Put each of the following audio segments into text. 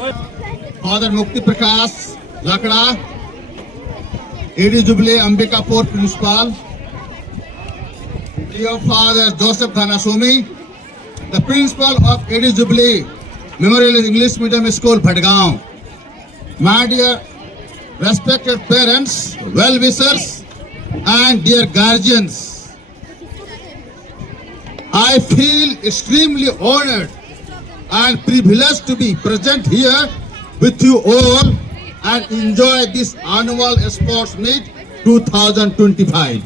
Father Mukti Prakash Lakda, AD Jubilee Ambikapur Principal, dear Father Joseph Dhanaswamy, the Principal of AD Jubilee Memorial English Medium School, Bhatgaon. My dear respected parents, well-wishers, and dear guardians, I feel extremely honored and privileged to be present here with you all and enjoy this annual sports meet 2025.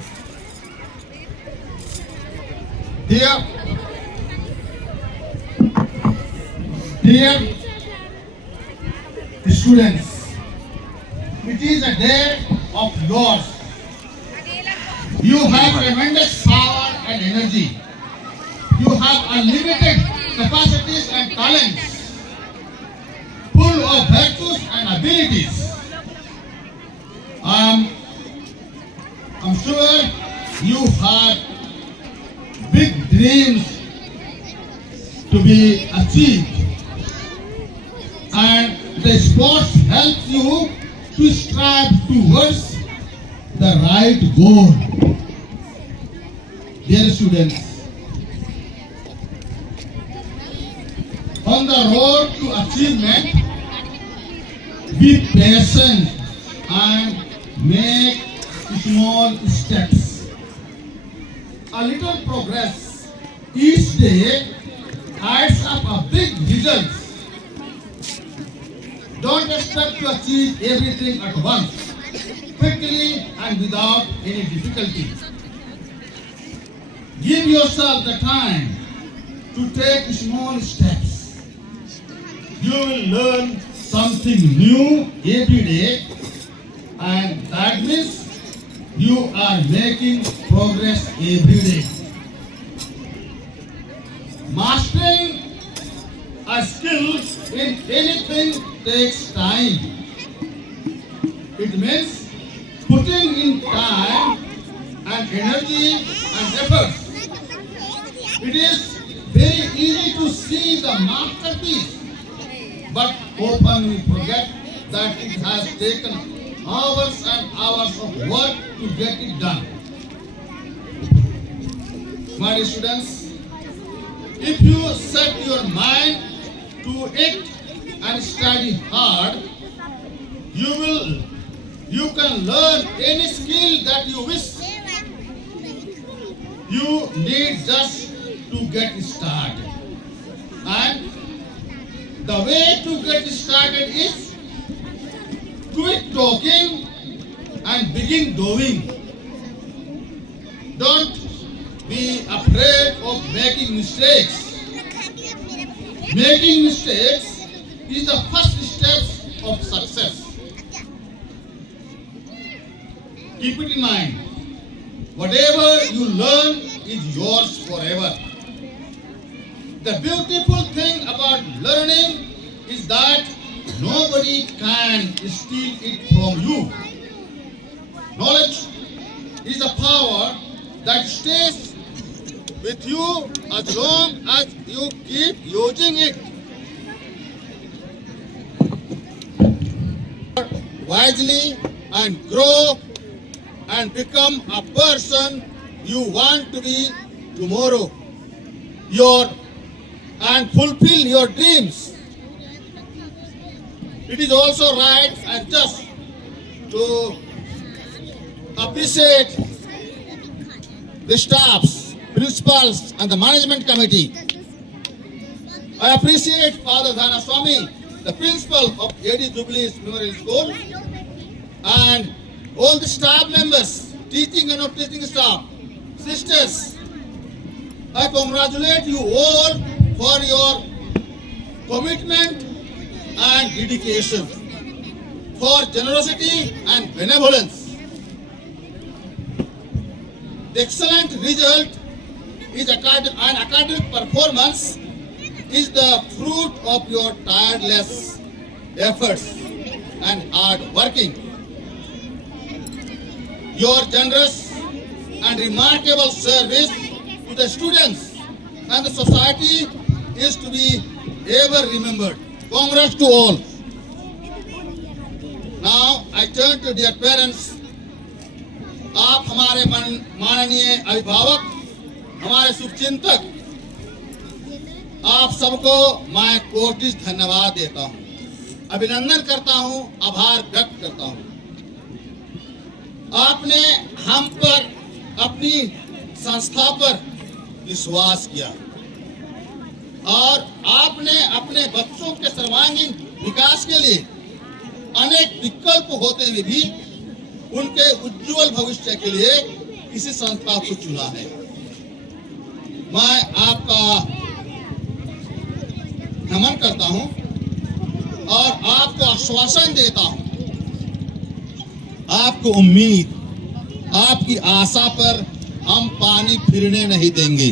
Dear students, it is a day of yours. You have tremendous power and energy. You have unlimited capacities and talents, full of virtues and abilities. I'm sure you have big dreams to be achieved, and the sports help you to strive towards the right goal. Dear students, on the road to achievement, be patient and make small steps. A little progress each day adds up a big result. Don't expect to achieve everything at once, quickly and without any difficulty. Give yourself the time to take small steps. You will learn something new every day, and that means you are making progress every day. Mastering a skill in anything takes time. It means putting in time and energy and effort. It is very easy to see the masterpiece, but often we forget that it has taken hours and hours of work to get it done. My dear students, if you set your mind to it and study hard, you can learn any skill that you wish. You need just to get started. And the way to get started is quit talking and begin doing. Don't be afraid of making mistakes. Making mistakes is the first step of success. Keep it in mind. Whatever you learn is yours forever. The beautiful thing about learning is that nobody can steal it from you. Knowledge is a power that stays with you as long as you keep using it. Wisely and grow and become a person you want to be tomorrow. And fulfill your dreams. It is also right and just to appreciate the staffs, principals, and the management committee. I appreciate Father Dhanaswamy, the principal of AD Jubilee Memorial School, and all the staff members, teaching and non-teaching staff, sisters. I congratulate you all for your commitment and dedication, for generosity and benevolence. The excellent result is an academic performance is the fruit of your tireless efforts and hard working. Your generous and remarkable service to the students and the society is to be ever remembered. Congrats to all. Now I turn to dear parents. आप हमारे माननीय अभिभावक, हमारे शुभचिंतक, आप सबको मैं कोटि धन्यवाद देता हूं, अभिनंदन करता हूं, आभार व्यक्त करता हूं। आपने हम पर, अपनी संस्था पर विश्वास किया और आपने अपने बच्चों के सर्वांगीण विकास के लिए अनेक विकल्प होते हुए भी उनके उज्जवल भविष्य के लिए इसी संस्था को चुना है। मैं आपका नमन करता हूं और आपको आश्वासन देता हूं, आपको उम्मीद, आपकी आशा पर हम पानी फिरने नहीं देंगे,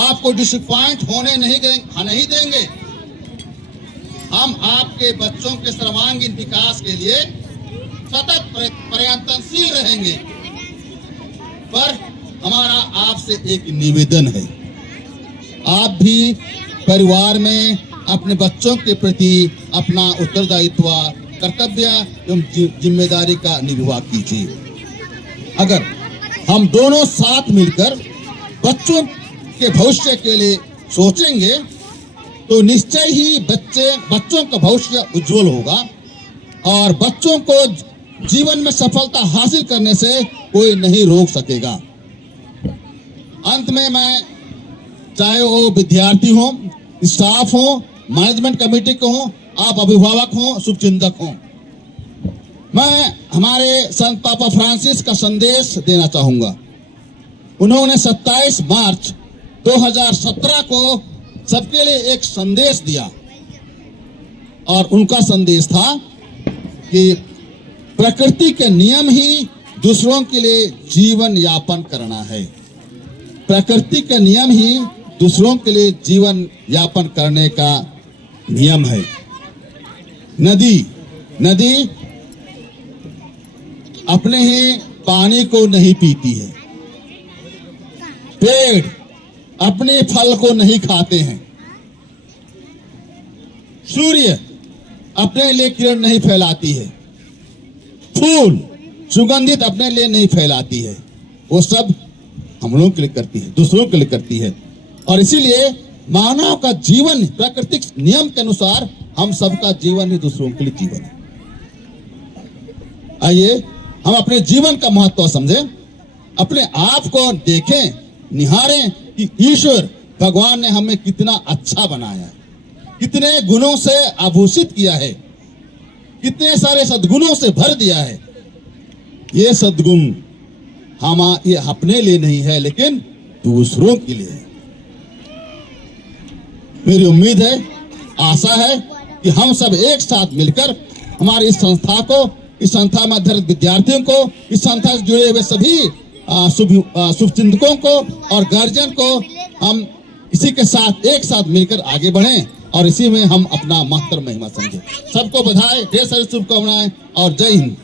आपको डिसअपॉइंट होने नहीं देंगे। हम आपके बच्चों के सर्वांगीण विकास के लिए सतत प्रयत्नशील रहेंगे। पर हमारा आपसे एक निवेदन है, आप भी परिवार में अपने बच्चों के प्रति अपना उत्तरदायित्व, कर्तव्य एवं जिम्मेदारी का निर्वाह कीजिए। अगर हम दोनों साथ मिलकर बच्चों के भविष्य के लिए सोचेंगे तो निश्चय ही बच्चों का भविष्य उज्जवल होगा और बच्चों को जीवन में सफलता हासिल करने से कोई नहीं रोक सकेगा। अंत में मैं, चाहे वो विद्यार्थी हो, स्टाफ हो, मैनेजमेंट कमेटी को हो, आप अभिभावक हो, शुभचिंतक हो, मैं हमारे संत पापा फ्रांसिस का संदेश देना चाहूंगा। उन्होंने 27 मार्च 2017 को सबके लिए एक संदेश दिया और उनका संदेश था कि प्रकृति के नियम ही दूसरों के लिए जीवन यापन करना है। प्रकृति के नियम ही दूसरों के लिए जीवन यापन करने का नियम है। नदी अपने ही पानी को नहीं पीती है, पेड़ अपने फल को नहीं खाते हैं, सूर्य अपने लिए किरण नहीं फैलाती है, फूल सुगंधित अपने लिए नहीं फैलाती है, वो सब हम लोगों के लिए करती है, दूसरों के लिए करती है। और इसीलिए मानव का जीवन प्राकृतिक नियम के अनुसार हम सबका जीवन ही दूसरों के लिए जीवन है। आइए हम अपने जीवन का महत्व समझें, अपने आप को देखें, निहारें कि ईश्वर भगवान ने हमें कितना अच्छा बनाया है, कितने गुणों से आभूषित किया है, कितने सारे सद्गुणों से भर दिया है। ये सद्गुण ये अपने लिए नहीं है लेकिन दूसरों के लिए है। मेरी उम्मीद है, आशा है कि हम सब एक साथ मिलकर हमारी इस संस्था को, इस संस्था में अध्ययनरत विद्यार्थियों को, इस संस्था से जुड़े हुए सभी शुभचिंतकों को और गार्जियन को हम इसी के साथ एक साथ मिलकर आगे बढ़ें और इसी में हम अपना महत्तर महिमा समझें। सबको बधाई, ढेर सारी शुभकामनाएं और जय हिंद।